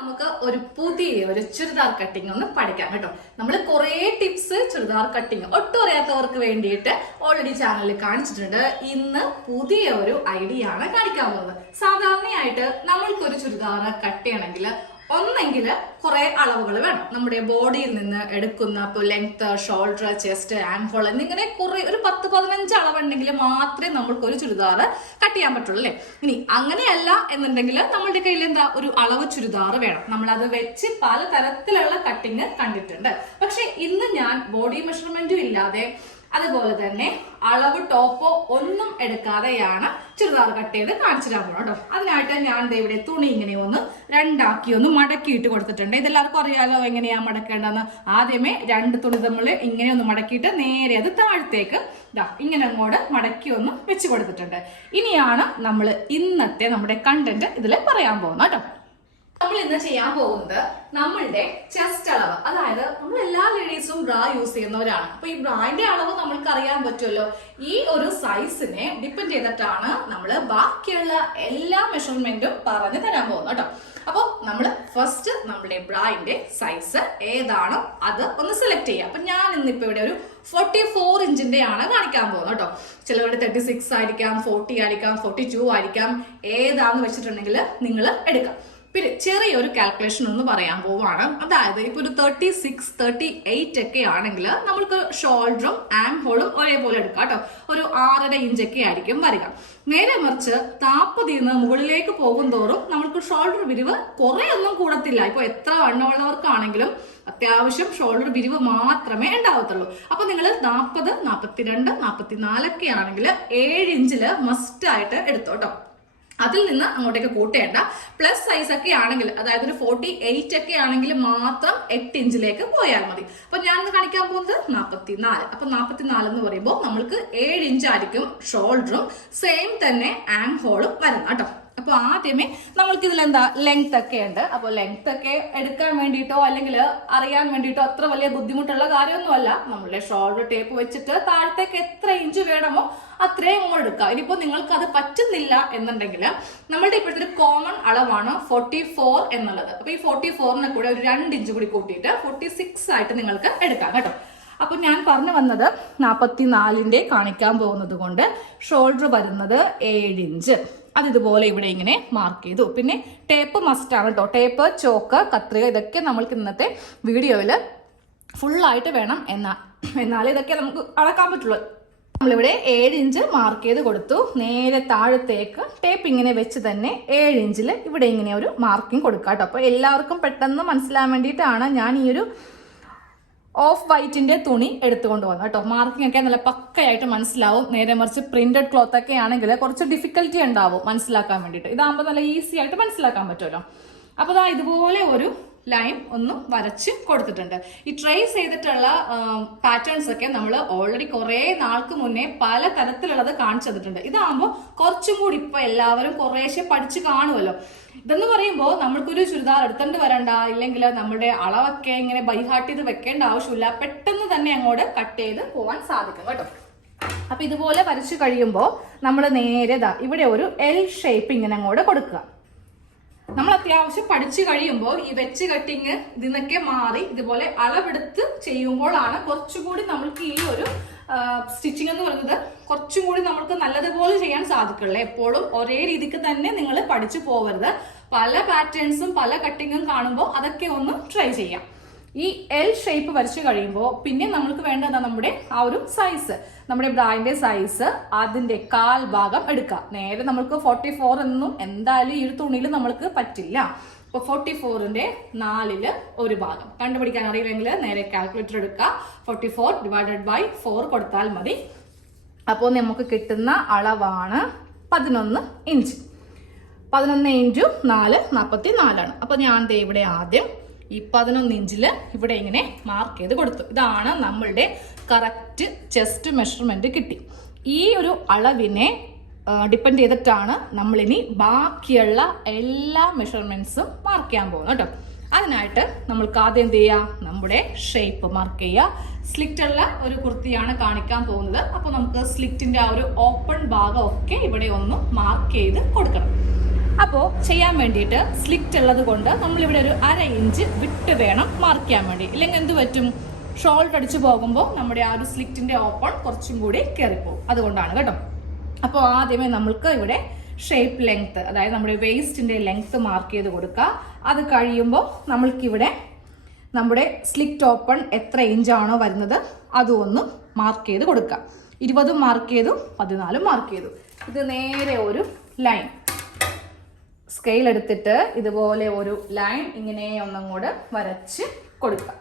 നമുക്ക് ഒരു പുതിയ ഒരു ചുരിദാർ കട്ടിങ് ഒന്ന് പഠിക്കാം കേട്ടോ. നമ്മൾ കുറേ ടിപ്സ് ചുരിദാർ കട്ടിങ് ഒട്ടും അറിയാത്തവർക്ക് വേണ്ടിയിട്ട് ഓൾറെഡി ചാനലിൽ കാണിച്ചിട്ടുണ്ട്. ഇന്ന് പുതിയ ഒരു ഐഡിയ ആണ് കാണിക്കാൻ പോകുന്നത്. സാധാരണയായിട്ട് നമ്മൾക്കൊരു ചുരിദാർ കട്ട് ചെയ്യണമെങ്കിൽ ഒന്നെങ്കിൽ കുറെ അളവുകൾ വേണം. നമ്മുടെ ബോഡിയിൽ നിന്ന് എടുക്കുന്ന ഇപ്പോൾ ലെങ്ത് ഷോൾഡർ ചെസ്റ്റ് ആൻഹോൾ എന്നിങ്ങനെ കുറെ ഒരു പത്ത് പതിനഞ്ച് അളവുണ്ടെങ്കിൽ മാത്രമേ നമ്മൾക്ക് ഒരു ചുരിദാർ കട്ട് ചെയ്യാൻ പറ്റുള്ളൂ അല്ലേ? ഇനി അങ്ങനെയല്ല എന്നുണ്ടെങ്കിൽ നമ്മളുടെ കയ്യിൽ എന്താ? ഒരു അളവ് ചുരിദാർ വേണം. നമ്മൾ അത് വെച്ച് പല തരത്തിലുള്ള കട്ടിങ് കണ്ടിട്ടുണ്ട്. പക്ഷെ ഇന്ന് ഞാൻ ബോഡി മെഷർമെന്റും ഇല്ലാതെ അതുപോലെ തന്നെ അളവ് ടോപ്പോ ഒന്നും എടുക്കാതെയാണ് ചുരിദാർ കട്ട് ചെയ്ത് കാണിച്ചു തരാൻ പോകണം കേട്ടോ. അതിനായിട്ട് ഞാൻ ഇവിടെ തുണി ഇങ്ങനെ ഒന്ന് രണ്ടാക്കി ഒന്ന് മടക്കിയിട്ട് കൊടുത്തിട്ടുണ്ട്. ഇതെല്ലാവർക്കും അറിയാലോ എങ്ങനെയാ മടക്കേണ്ടതെന്ന്. ആദ്യമേ രണ്ട് തുണി തമ്മിൽ ഇങ്ങനെ ഒന്ന് മടക്കിയിട്ട് നേരെ അത് താഴത്തേക്ക് ദാ ഇങ്ങനെ അങ്ങോട്ട് മടക്കി ഒന്ന് വെച്ച് കൊടുത്തിട്ടുണ്ട്. ഇനിയാണ് നമ്മൾ ഇന്നത്തെ നമ്മുടെ കണ്ടന്റ് ഇതിൽ പറയാൻ പോകുന്നത് കേട്ടോ. നമ്മൾ ഇന്ന് ചെയ്യാൻ പോകുന്നത് നമ്മളുടെ ചെസ്റ്റ് അളവ്. അതായത് നമ്മൾ എല്ലാ ലേഡീസും ബ്രാ യൂസ് ചെയ്യുന്നവരാണ്. അപ്പൊ ഈ ബ്രാന്റെ അളവ് നമ്മൾക്ക് അറിയാൻ പറ്റുമല്ലോ. ഈ ഒരു സൈസിനെ ഡിപ്പെൻഡ് ചെയ്തിട്ടാണ് നമ്മൾ ബാക്കിയുള്ള എല്ലാ മെഷർമെന്റും പറഞ്ഞു തരാൻ പോകുന്നത് കേട്ടോ. അപ്പോൾ നമ്മൾ ഫസ്റ്റ് നമ്മുടെ ബ്രായിന്റെ സൈസ് ഏതാണോ അത് ഒന്ന് സെലക്ട് ചെയ്യുക. അപ്പൊ ഞാൻ ഇന്നിപ്പോ ഇവിടെ ഒരു ഫോർട്ടി ഫോർ ഇഞ്ചിന്റെ ആണ് കാണിക്കാൻ പോകുന്നത് കേട്ടോ. ചിലവരുടെ തേർട്ടി സിക്സ് ആയിരിക്കാം ഫോർട്ടി ആയിരിക്കാം ഫോർട്ടി ടു ആയിരിക്കാം. ഏതാണെന്ന് വെച്ചിട്ടുണ്ടെങ്കിൽ നിങ്ങൾ എടുക്കാം. പിന്നെ ചെറിയൊരു കാൽക്കുലേഷൻ ഒന്ന് പറയാൻ പോവാണ് അതായത് ഇപ്പൊ ഒരു തേർട്ടി സിക്സ് തേർട്ടി എയ്റ്റ് ഒക്കെ ആണെങ്കിൽ നമ്മൾക്ക് ഷോൾഡറും ആം ഹോളും ഒരേപോലെ എടുക്കാം കേട്ടോ. ഒരു ആറര ഇഞ്ചൊക്കെ ആയിരിക്കും വരിക. നേരെ മറിച്ച് താപ്പതിൽ നിന്ന് മുകളിലേക്ക് പോകും തോറും നമുക്ക് ഷോൾഡർ വിരിവ് കുറെ ഒന്നും കൂടത്തില്ല. ഇപ്പൊ എത്ര വണ്ണമുള്ളവർക്കാണെങ്കിലും അത്യാവശ്യം ഷോൾഡർ വിരിവ് മാത്രമേ ഉണ്ടാവത്തുള്ളൂ. അപ്പൊ നിങ്ങൾ നാൽപ്പത് നാൽപ്പത്തിരണ്ട് നാൽപ്പത്തിനാലൊക്കെ ആണെങ്കിൽ ഏഴ് ഇഞ്ചിൽ മസ്റ്റ് ആയിട്ട് എടുത്തോട്ടോ. അതിൽ നിന്ന് അങ്ങോട്ടേക്ക് കൂട്ടേണ്ട. പ്ലസ് സൈസ് ഒക്കെ ആണെങ്കിൽ അതായത് ഒരു ഫോർട്ടി എയ്റ്റ് ഒക്കെ ആണെങ്കിൽ മാത്രം എട്ട് ഇഞ്ചിലേക്ക് പോയാൽ മതി. അപ്പൊ ഞാൻ ഇന്ന് കാണിക്കാൻ പോകുന്നത് നാൽപ്പത്തി നാല് അപ്പൊ നാൽപ്പത്തി നാല് എന്ന് പറയുമ്പോൾ നമ്മൾക്ക് ഏഴ് ഇഞ്ചായിരിക്കും ഷോൾഡറും സെയിം തന്നെ ആം ഹോളും വരുന്ന കേട്ടോ. അപ്പൊ ആദ്യമേ നമ്മൾക്ക് ഇതിൽ എന്താ ലെങ്ത് ഒക്കെ ഉണ്ട്. അപ്പോൾ ലെങ്ത് ഒക്കെ എടുക്കാൻ വേണ്ടിയിട്ടോ അല്ലെങ്കിൽ അറിയാൻ വേണ്ടിയിട്ടോ അത്ര വലിയ ബുദ്ധിമുട്ടുള്ള കാര്യമൊന്നുമല്ല. നമ്മളുടെ ഷോൾഡർ ടേപ്പ് വെച്ചിട്ട് താഴത്തേക്ക് എത്ര ഇഞ്ച് വേണമോ അത്രയും അങ്ങോട്ട് എടുക്കുക ഇനിയിപ്പോ നിങ്ങൾക്ക് അത് പറ്റുന്നില്ല എന്നുണ്ടെങ്കിൽ നമ്മളുടെ ഇപ്പോഴത്തെ ഒരു കോമൺ അളവാണ് ഫോർട്ടി ഫോർ എന്നുള്ളത്. അപ്പോൾ ഈ ഫോർട്ടി ഫോറിനെ കൂടെ ഒരു രണ്ട് ഇഞ്ച് കൂടി കൂട്ടിയിട്ട് ഫോർട്ടി സിക്സ് ആയിട്ട് നിങ്ങൾക്ക് എടുക്കാം കേട്ടോ. അപ്പൊ ഞാൻ പറഞ്ഞു വന്നത് നാൽപ്പത്തി നാലിന്റെ കാണിക്കാൻ പോകുന്നത് കൊണ്ട് ഷോൾഡർ വരുന്നത് ഏഴ് ഇഞ്ച്. അത് ഇതുപോലെ ഇവിടെ ഇങ്ങനെ മാർക്ക് ചെയ്തു. പിന്നെ ടേപ്പ് മസ്റ്റ് ആണ് കേട്ടോ ടേപ്പ് ചോക്ക് കത്രിക ഇതൊക്കെ നമ്മൾക്ക് ഇന്നത്തെ വീഡിയോയിൽ ഫുള്ളായിട്ട് വേണം എന്നാ. എന്നാൽ ഇതൊക്കെ നമുക്ക് അളക്കാൻ പറ്റുള്ളൂ. നമ്മളിവിടെ ഏഴ് ഇഞ്ച് മാർക്ക് ചെയ്ത് കൊടുത്തു. നേരെ താഴത്തേക്ക് ടേപ്പ് ഇങ്ങനെ വെച്ച് തന്നെ ഏഴ് ഇഞ്ചിൽ ഇവിടെ ഇങ്ങനെ ഒരു മാർക്കിംഗ് കൊടുക്കാം കേട്ടോ അപ്പോൾ എല്ലാവർക്കും പെട്ടെന്ന് മനസ്സിലാൻ വേണ്ടിയിട്ടാണ് ഞാൻ ഈ ഒരു ഓഫ് വൈറ്റിന്റെ തുണി എടുത്തുകൊണ്ട് വന്നു കേട്ടോ മാർക്കിംഗ് ഒക്കെ നല്ല പക്കയായിട്ട് മനസ്സിലാവും. നേരെ മറിച്ച് പ്രിന്റഡ് ക്ലോത്ത് ഒക്കെ ആണെങ്കിൽ കുറച്ച് ഡിഫിക്കൽറ്റി ഉണ്ടാവും മനസ്സിലാക്കാൻ വേണ്ടിയിട്ട്. ഇതാകുമ്പോൾ നല്ല ഈസി ആയിട്ട് മനസ്സിലാക്കാൻ പറ്റുമല്ലോ അപ്പോൾ ഇതാ ഇതുപോലെ ഒരു ലൈൻ ഒന്ന് വരച്ച് കൊടുത്തിട്ടുണ്ട്. ഈ ട്രേസ് ചെയ്തിട്ടുള്ള പാറ്റേൺസ് ഒക്കെ നമ്മൾ ഓൾറെഡി കുറേ നാൾക്ക് മുന്നേ പല തരത്തിലുള്ളത് കാണിച്ചു തന്നിട്ടുണ്ട്. ഇതാകുമ്പോൾ കുറച്ചും കൂടി ഇപ്പൊ എല്ലാവരും കുറേശ്ശെ പഠിച്ച് കാണുമല്ലോ ഇതെന്ന് പറയുമ്പോൾ നമ്മൾക്കൊരു ചുരിദാർ എടുത്തോണ്ട് വരണ്ട ഇല്ലെങ്കിൽ നമ്മുടെ അളവൊക്കെ ഇങ്ങനെ ബൈഹാർട്ട് ചെയ്ത് വെക്കേണ്ട ആവശ്യമില്ല. പെട്ടെന്ന് തന്നെ അങ്ങോട്ട് കട്ട് ചെയ്ത് പോകാൻ സാധിക്കും കേട്ടോ. അപ്പൊ ഇതുപോലെ വരച്ചു കഴിയുമ്പോൾ നമ്മൾ നേരെ ഇവിടെ ഒരു എൽ ഷേപ്പ് ഇങ്ങനെ അങ്ങോട്ട് കൊടുക്കുക. നമ്മൾ അത്യാവശ്യം പഠിച്ചു കഴിയുമ്പോൾ ഈ വെച്ച് കട്ടിങ് ഇതിനൊക്കെ മാറി ഇതുപോലെ അളവെടുത്ത് ചെയ്യുമ്പോഴാണ് കുറച്ചുകൂടി നമ്മൾക്ക് ഈ ഒരു സ്റ്റിച്ചിങ് എന്ന് പറയുന്നത് കുറച്ചും കൂടി നമുക്ക് നല്ലതുപോലെ ചെയ്യാൻ സാധിക്കുള്ളൂ. എപ്പോഴും ഒരേ രീതിക്ക് തന്നെ നിങ്ങൾ പഠിച്ചു പോവരുത്. പല പാറ്റേൺസും പല കട്ടിങ്ങും കാണുമ്പോൾ അതൊക്കെ ഒന്ന് ട്രൈ ചെയ്യാം. ഈ എൽ ഷേപ്പ് വരച്ചു കഴിയുമ്പോൾ പിന്നെ നമ്മൾക്ക് വേണ്ടത് നമ്മുടെ ആ ഒരു സൈസ് നമ്മുടെ ബ്രാൻഡിന്റെ സൈസ് അതിന്റെ കാൽ ഭാഗം എടുക്കുക. നേരെ നമ്മൾക്ക് ഫോർട്ടി ഫോർ എന്നും എന്തായാലും ഈ ഒരു തുണിയിൽ നമ്മൾക്ക് പറ്റില്ല. അപ്പൊ ഫോർട്ടി ഫോറിന്റെ നാലിൽ ഒരു ഭാഗം. കണ്ടുപിടിക്കാൻ അറിയില്ലെങ്കിൽ നേരെ കാൽക്കുലേറ്റർ എടുക്കുക. Forty four divided by four കൊടുത്താൽ മതി. അപ്പോൾ നമുക്ക് കിട്ടുന്ന അളവാണ് പതിനൊന്ന് ഇഞ്ച് പതിനൊന്ന് ഇഞ്ചു നാല് നാൽപ്പത്തി നാലാണ് അപ്പൊ ഞാൻ ഇവിടെ ആദ്യം ഈ പതിനൊന്ന് ഇഞ്ചിൽ ഇവിടെ ഇങ്ങനെ മാർക്ക് ചെയ്ത് കൊടുത്തു. ഇതാണ് നമ്മളുടെ കറക്റ്റ് ചെസ്റ്റ് മെഷർമെന്റ് കിട്ടി. ഈ ഒരു അളവിനെ ഡിപ്പെൻഡ് ചെയ്തിട്ടാണ് നമ്മളിനി ബാക്കിയുള്ള എല്ലാ മെഷർമെന്റ്സും മാർക്ക് ചെയ്യാൻ പോകുന്നത് കേട്ടോ. അതിനായിട്ട് നമ്മൾക്ക് ആദ്യം എന്ത് ചെയ്യുക നമ്മുടെ ഷേപ്പ് മാർക്ക് ചെയ്യുക സ്ലിറ്റ് ഉള്ള ഒരു കുർത്തിയാണ് കാണിക്കാൻ പോകുന്നത്. അപ്പോൾ നമുക്ക് സ്ലിറ്റിന്റെ ആ ഒരു ഓപ്പൺ ഭാഗം ഒക്കെ ഇവിടെ ഒന്ന് മാർക്ക് ചെയ്ത് കൊടുക്കണം. അപ്പോൾ ചെയ്യാൻ വേണ്ടിയിട്ട് സ്ലിറ്റ് ഉള്ളത് കൊണ്ട് നമ്മളിവിടെ ഒരു അര ഇഞ്ച് വിട്ട് വേണം മാർക്ക് ചെയ്യാൻ വേണ്ടി. ഇല്ലെങ്കിൽ എന്ത് പറ്റും? ഷോൾഡർ അടിച്ച് പോകുമ്പോൾ നമ്മുടെ ആ ഒരു സ്ലിറ്റിന്റെ ഓപ്പൺ കുറച്ചും കൂടി കയറിപ്പോകും അതുകൊണ്ടാണ് കേട്ടോ. അപ്പോൾ ആദ്യമേ നമ്മൾക്ക് ഇവിടെ ഷേപ്പ് ലെങ്ത്ത് അതായത് നമ്മുടെ വേസ്റ്റിന്റെ ലെങ്ത്ത് മാർക്ക് ചെയ്ത് കൊടുക്കുക. അത് കഴിയുമ്പോൾ നമ്മൾക്കിവിടെ നമ്മുടെ സ്ലിറ്റ് ഓപ്പൺ എത്ര ഇഞ്ചാണോ വരുന്നത് അതും ഒന്ന് മാർക്ക് ചെയ്ത് കൊടുക്കുക. ഇരുപതും മാർക്ക് ചെയ്തു പതിനാലും മാർക്ക് ചെയ്തു. ഇത് നേരെ ഒരു ലൈൻ സ്കെയിൽ എടുത്തിട്ട് ഇതുപോലെ ഒരു ലൈൻ ഇങ്ങനെ ഒന്നങ്ങോട്ട് വരച്ച് കൊടുക്കുക.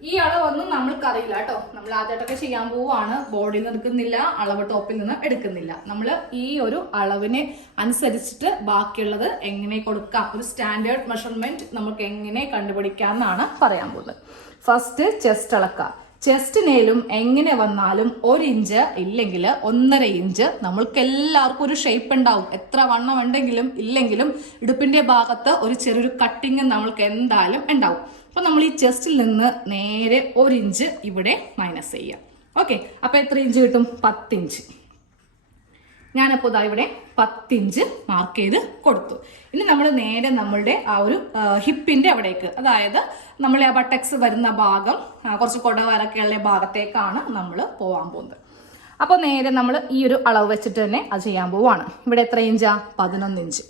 ഈ അളവൊന്നും നമ്മൾക്ക് അറിയില്ല കേട്ടോ. നമ്മൾ ആദ്യമായിട്ടൊക്കെ ചെയ്യാൻ പോവാണ് ബോഡിയിൽ നിന്ന് എടുക്കുന്നില്ല അളവ് ടോപ്പിൽ നിന്ന് എടുക്കുന്നില്ല. നമ്മൾ ഈ ഒരു അളവിനെ അനുസരിച്ചിട്ട് ബാക്കിയുള്ളത് എങ്ങനെ കൊടുക്കാം? ഒരു സ്റ്റാൻഡേർഡ് മെഷർമെന്റ് നമുക്ക് എങ്ങനെ കണ്ടുപിടിക്കാം എന്നാണ് പറയാൻ പോകുന്നത്. ഫസ്റ്റ് ചെസ്റ്റ് അളക്കുക. ചെസ്റ്റിനേലും എങ്ങനെ വന്നാലും ഒരു ഇഞ്ച് ഇല്ലെങ്കിൽ ഒന്നര ഇഞ്ച് നമ്മൾക്ക് എല്ലാവർക്കും ഒരു ഷേപ്പ് ഉണ്ടാവും. എത്ര വണ്ണം ഉണ്ടെങ്കിലും ഇല്ലെങ്കിലും ഇടുപ്പിന്റെ ഭാഗത്ത് ഒരു ചെറിയൊരു കട്ടിങ് നമ്മൾക്ക് എന്തായാലും ഉണ്ടാവും. അപ്പൊ നമ്മൾ ഈ ചെസ്റ്റിൽ നിന്ന് നേരെ ഒരു ഇഞ്ച് ഇവിടെ മൈനസ് ചെയ്യാം ഓക്കെ അപ്പൊ എത്ര ഇഞ്ച് കിട്ടും? പത്ത് ഇഞ്ച് ഞാനപ്പോൾ ഇതാ ഇവിടെ പത്തിഞ്ച് മാർക്ക് ചെയ്ത് കൊടുത്തു. ഇനി നമ്മൾ നേരെ നമ്മളുടെ ആ ഒരു ഹിപ്പിന്റെ അവിടേക്ക്. അതായത് നമ്മളെ ആ ബട്ടക്സ് വരുന്ന ഭാഗം കുറച്ച് കൊടവരൊക്കെയുള്ള ഭാഗത്തേക്കാണ് നമ്മൾ പോകാൻ പോകുന്നത്. അപ്പോൾ നേരെ നമ്മൾ ഈ ഒരു അളവ് വെച്ചിട്ട് തന്നെ അത് ചെയ്യാൻ പോവാണ്. ഇവിടെ എത്ര ഇഞ്ചാ? പതിനൊന്ന് ഇഞ്ച്.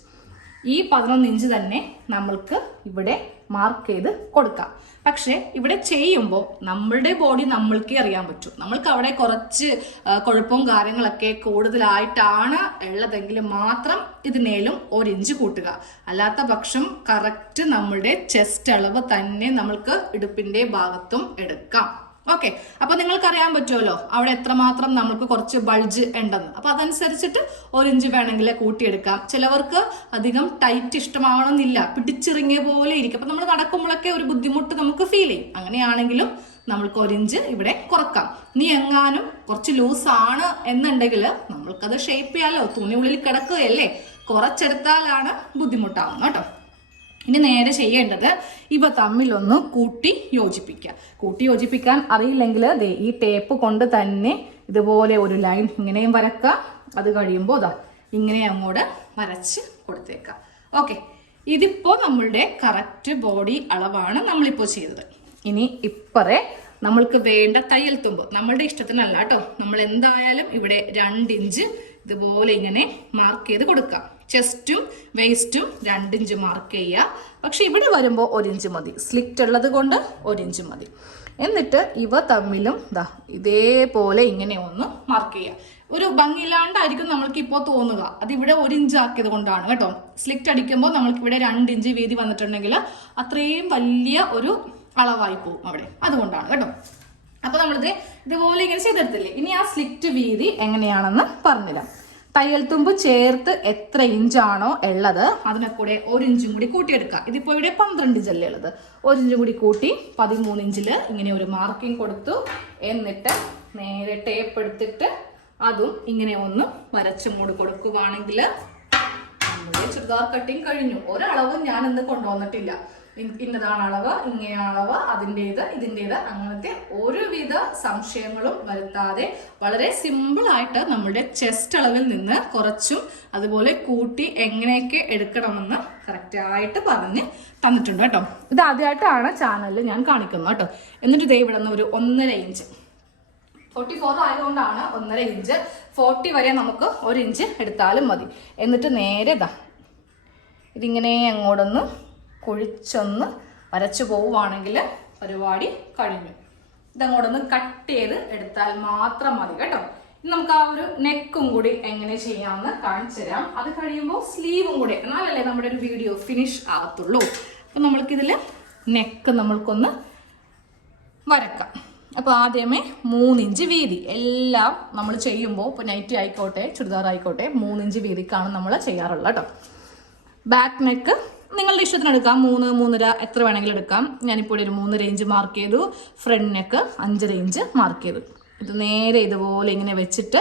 ഈ പതിനൊന്ന് ഇഞ്ച് തന്നെ നമ്മൾക്ക് ഇവിടെ മാർക്ക് ചെയ്ത് കൊടുക്കാം. പക്ഷേ ഇവിടെ ചെയ്യുമ്പോൾ നമ്മളുടെ ബോഡി നമ്മൾക്കേ അറിയാൻ പറ്റൂ. നമ്മൾക്ക് അവിടെ കുറച്ച് കുഴപ്പവും കാര്യങ്ങളൊക്കെ കൂടുതലായിട്ടാണ് ഉള്ളതെങ്കിൽ മാത്രം ഇതിനേലും ഒരു ഇഞ്ച് കൂട്ടുക. അല്ലാത്ത പക്ഷം കറക്റ്റ് നമ്മളുടെ ചെസ്റ്റ് അളവ് തന്നെ നമ്മൾക്ക് ഇടുപ്പിന്റെ ഭാഗത്തും എടുക്കാം. ഓക്കെ അപ്പൊ നിങ്ങൾക്ക് അറിയാൻ പറ്റുമല്ലോ അവിടെ എത്രമാത്രം നമുക്ക് കുറച്ച് ബൾജ് ഉണ്ടെന്ന്. അപ്പൊ അതനുസരിച്ചിട്ട് ഒരു ഇഞ്ച് വേണമെങ്കിൽ കൂട്ടിയെടുക്കാം. ചിലവർക്ക് അധികം ടൈറ്റ് ഇഷ്ടമാവണമെന്നില്ല. പിടിച്ചിറങ്ങിയ പോലെ ഇരിക്കും. അപ്പൊ നമ്മൾ നടക്കുമ്പോഴൊക്കെ ഒരു ബുദ്ധിമുട്ട് നമുക്ക് ഫീൽ ചെയ്യും. അങ്ങനെയാണെങ്കിലും നമ്മൾക്ക് ഒരു ഇഞ്ച് ഇവിടെ കുറക്കാം. നീ എങ്ങാനും കുറച്ച് ലൂസ് ആണ് എന്നുണ്ടെങ്കിൽ നമ്മൾക്കത് ഷേപ്പ് ചെയ്യാമല്ലോ തുണി ഉള്ളിൽ കിടക്കുകയല്ലേ? കുറച്ചെടുത്താലാണ് ബുദ്ധിമുട്ടാവുന്നത് കേട്ടോ. ഇനി നേരെ ചെയ്യേണ്ടത് ഇവ തമ്മിലൊന്ന് കൂട്ടി യോജിപ്പിക്കുക കൂട്ടി യോജിപ്പിക്കാൻ അറിയില്ലെങ്കിൽ ഈ ടേപ്പ് കൊണ്ട് തന്നെ ഇതുപോലെ ഒരു ലൈൻ ഇങ്ങനെയും വരക്കുക അത് കഴിയുമ്പോൾ അതാ ഇങ്ങനെ അങ്ങോട്ട് വരച്ച് കൊടുത്തേക്കാം. ഓക്കെ ഇതിപ്പോ നമ്മളുടെ കറക്റ്റ് ബോഡി അളവാണ് നമ്മളിപ്പോൾ ചെയ്തത്. ഇനി ഇപ്പറേ നമ്മൾക്ക് വേണ്ട തയ്യൽ തുമ്പ്. നമ്മളുടെ ഇഷ്ടത്തിനല്ല കേട്ടോ. നമ്മൾ എന്തായാലും ഇവിടെ രണ്ട് ഇഞ്ച് ഇതുപോലെ ഇങ്ങനെ മാർക്ക് ചെയ്ത് കൊടുക്കാം. ചെസ്റ്റും വേസ്റ്റും രണ്ടിഞ്ച് മാർക്ക് ചെയ്യുക. പക്ഷെ ഇവിടെ വരുമ്പോൾ ഒരിഞ്ച് മതി. സ്ലിറ്റ് ഉള്ളത് കൊണ്ട് ഒരിഞ്ച് മതി. എന്നിട്ട് ഇവ തമ്മിലും ദാ ഇതേപോലെ ഇങ്ങനെ ഒന്ന് മാർക്ക് ചെയ്യുക. ഒരു ഭംഗിയില്ലാണ്ടായിരിക്കും നമ്മൾക്ക് ഇപ്പോൾ തോന്നുക. അത് ഇവിടെ ഒരു ഇഞ്ച് ആക്കിയത് കൊണ്ടാണ് കേട്ടോ. സ്ലിറ്റ് അടിക്കുമ്പോൾ നമ്മൾക്ക് ഇവിടെ രണ്ട് ഇഞ്ച് വീതി വന്നിട്ടുണ്ടെങ്കിൽ അത്രയും വലിയ ഒരു അളവായി പോകും അവിടെ. അതുകൊണ്ടാണ് കേട്ടോ. അപ്പൊ നമ്മളിത് ഇതുപോലെ ഇങ്ങനെ ചെയ്തെടുത്തില്ലേ? ഇനി ആ സ്ലിറ്റ് വീതി എങ്ങനെയാണെന്ന് പറഞ്ഞുതരാം. തയ്യൽ തുമ്പ് ചേർത്ത് എത്ര ഇഞ്ചാണോ ഉള്ളത് അതിനെ കൂടെ ഒരു ഇഞ്ചും കൂടി കൂട്ടിയെടുക്കുക. ഇതിപ്പോ ഇവിടെ പന്ത്രണ്ട് ഇഞ്ചല്ലേ ഉള്ളത്. ഒരു ഇഞ്ചും കൂടി കൂട്ടി പതിമൂന്ന് ഇഞ്ചിൽ ഇങ്ങനെ ഒരു മാർക്കിംഗ് കൊടുത്തു. എന്നിട്ട് നേരെ ടേപ്പ് എടുത്തിട്ട് അതും ഇങ്ങനെ ഒന്ന് വരച്ച മൂട് കൊടുക്കുകയാണെങ്കിൽ നമ്മുടെ ചുരിദാർ കട്ടിങ് കഴിഞ്ഞു. ഒരളവും ഞാൻ ഇന്ന് കൊണ്ടുവന്നിട്ടില്ല. ഇന്നതാണ് അളവ് ഇങ്ങനെയാണ് അളവ് അതിന്റെത് ഇതിന്റെത് അങ്ങനത്തെ ഒരുവിധ സംശയങ്ങളും വരുത്താതെ വളരെ സിമ്പിളായിട്ട് നമ്മുടെ ചെസ്റ്റ് അളവിൽ നിന്ന് കുറച്ചും അതുപോലെ കൂട്ടി എങ്ങനെയൊക്കെ എടുക്കണമെന്ന് കറക്റ്റായിട്ട് പറഞ്ഞ് തന്നിട്ടുണ്ട് കേട്ടോ. ഇത് ആദ്യമായിട്ടാണ് ചാനലിൽ ഞാൻ കാണിക്കുന്നത് കേട്ടോ. എന്നിട്ട് ഇതേ ഇവിടെ നിന്ന് ഒരു ഒന്നര ഇഞ്ച് ഫോർട്ടി ഫോർ ആയതുകൊണ്ടാണ് ഒന്നര ഇഞ്ച് ഫോർട്ടി വരെ നമുക്ക് ഒരു ഇഞ്ച് എടുത്താലും മതി. എന്നിട്ട് നേരെ ഇതാ ഇതിങ്ങനെ അങ്ങോട്ടൊന്ന് കുഴിച്ചൊന്ന് വരച്ചു പോവുകയാണെങ്കിൽ പരിപാടി കഴിഞ്ഞു. ഇതങ്ങോട്ടൊന്ന് കട്ട് ചെയ്ത് എടുത്താൽ മാത്രം മതി കേട്ടോ. നമുക്ക് ആ ഒരു നെക്കും കൂടി എങ്ങനെ ചെയ്യാമെന്ന് കാണിച്ചു തരാം. അത് കഴിയുമ്പോൾ സ്ലീവും കൂടി എന്നാലല്ലേ നമ്മുടെ ഒരു വീഡിയോ ഫിനിഷ് ആകത്തുള്ളൂ. അപ്പം നമ്മൾക്കിതിൽ നെക്ക് നമ്മൾക്കൊന്ന് വരക്കാം. അപ്പോൾ ആദ്യമേ മൂന്നിഞ്ച് വീതി. എല്ലാം നമ്മൾ ചെയ്യുമ്പോൾ ഇപ്പോൾ നൈറ്റി ആയിക്കോട്ടെ ചുരിദാർ ആയിക്കോട്ടെ മൂന്നിഞ്ച് വീതിക്കാണ് നമ്മൾ ചെയ്യാറുള്ളത് കേട്ടോ. ബാക്ക് നെക്ക് നിങ്ങളുടെ ഇഷ്ടത്തിന് എടുക്കാം. മൂന്ന് മൂന്നര എത്ര വേണമെങ്കിലും എടുക്കാം. ഞാനിപ്പോൾ ഒരു മൂന്ന് റേഞ്ച് മാർക്ക് ചെയ്തു. ഫ്രണ്ട് നെക്ക് അഞ്ചര ഇഞ്ച് മാർക്ക് ചെയ്തു. ഇത് നേരെ ഇതുപോലെ ഇങ്ങനെ വെച്ചിട്ട്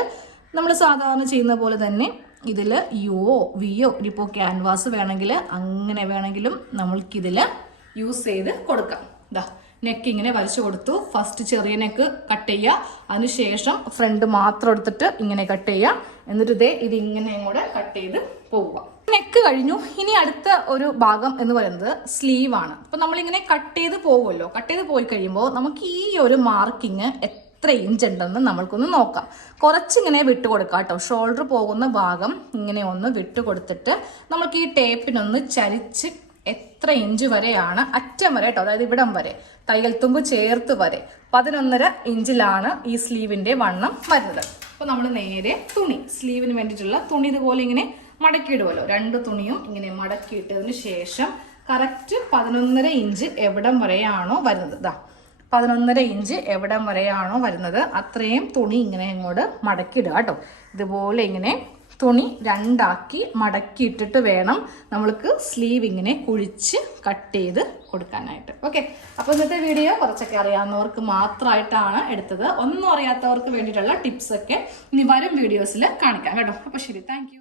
നമ്മൾ സാധാരണ ചെയ്യുന്ന പോലെ തന്നെ ഇതിൽ യുവോ വിയോ ഇപ്പോൾ ക്യാൻവാസ് വേണമെങ്കിൽ അങ്ങനെ വേണമെങ്കിലും നമ്മൾക്കിതിൽ യൂസ് ചെയ്ത് കൊടുക്കാം. ഇതാ നെക്ക് ഇങ്ങനെ വരച്ചു കൊടുത്തു. ഫസ്റ്റ് ചെറിയ നെക്ക് കട്ട് ചെയ്യുക. അതിനുശേഷം ഫ്രണ്ട് മാത്രം എടുത്തിട്ട് ഇങ്ങനെ കട്ട് ചെയ്യുക. എന്നിട്ട് ഇതേ ഇത് ഇങ്ങനെ കൂടെ കട്ട് ചെയ്ത് പോവുക. നെക്ക് കഴിഞ്ഞു. ഇനി അടുത്ത ഒരു ഭാഗം എന്ന് പറയുന്നത് സ്ലീവ് ആണ്. അപ്പൊ നമ്മളിങ്ങനെ കട്ട് ചെയ്ത് പോകുമല്ലോ കട്ട് ചെയ്ത് പോയി കഴിയുമ്പോൾ നമുക്ക് ഈ ഒരു മാർക്കിങ് എത്ര ഇഞ്ച് ഉണ്ടെന്ന് നമ്മൾക്കൊന്ന് നോക്കാം. കുറച്ചിങ്ങനെ വിട്ട് കൊടുക്കാം കേട്ടോ. ഷോൾഡർ പോകുന്ന ഭാഗം ഇങ്ങനെ ഒന്ന് വിട്ട് കൊടുത്തിട്ട് നമുക്ക് ഈ ടേപ്പിനൊന്ന് ചരിച്ച് എത്ര ഇഞ്ച് വരെയാണ്? അറ്റം വരെ കേട്ടോ. അതായത് ഇവിടം വരെ. തയ്യൽ തുമ്പ് ചേർത്ത് വരെ. പതിനൊന്നര ഇഞ്ചിലാണ് ഈ സ്ലീവിന്റെ വണ്ണം വരുന്നത്. അപ്പോൾ നമ്മൾ നേരെ തുണി. സ്ലീവിന് വേണ്ടിയിട്ടുള്ള തുണി ഇതുപോലെ ഇങ്ങനെ മടക്കിയിടുമല്ലോ രണ്ട് തുണിയും ഇങ്ങനെ മടക്കിയിട്ടതിന് ശേഷം കറക്റ്റ് പതിനൊന്നര ഇഞ്ച് എവിടം വരെയാണോ വരുന്നത്. ഇതാ പതിനൊന്നര ഇഞ്ച് എവിടം വരെയാണോ വരുന്നത്. അത്രയും തുണി ഇങ്ങനെ ഇങ്ങോട്ട് മടക്കിയിടുക കേട്ടോ. ഇതുപോലെ ഇങ്ങനെ തുണി രണ്ടാക്കി മടക്കിയിട്ടിട്ട് വേണം നമ്മൾക്ക് സ്ലീവ് ഇങ്ങനെ കുഴിച്ച് കട്ട് ചെയ്ത് കൊടുക്കാനായിട്ട്. ഓക്കെ അപ്പോൾ ഇന്നത്തെ വീഡിയോ കുറച്ചൊക്കെ അറിയാവുന്നവർക്ക് മാത്രമായിട്ടാണ് എടുത്തത്. ഒന്നും അറിയാത്തവർക്ക് വേണ്ടിയിട്ടുള്ള ടിപ്സൊക്കെ ഇനി വരും വീഡിയോസിൽ കാണിക്കാം കേട്ടോ. അപ്പോൾ ശരി താങ്ക്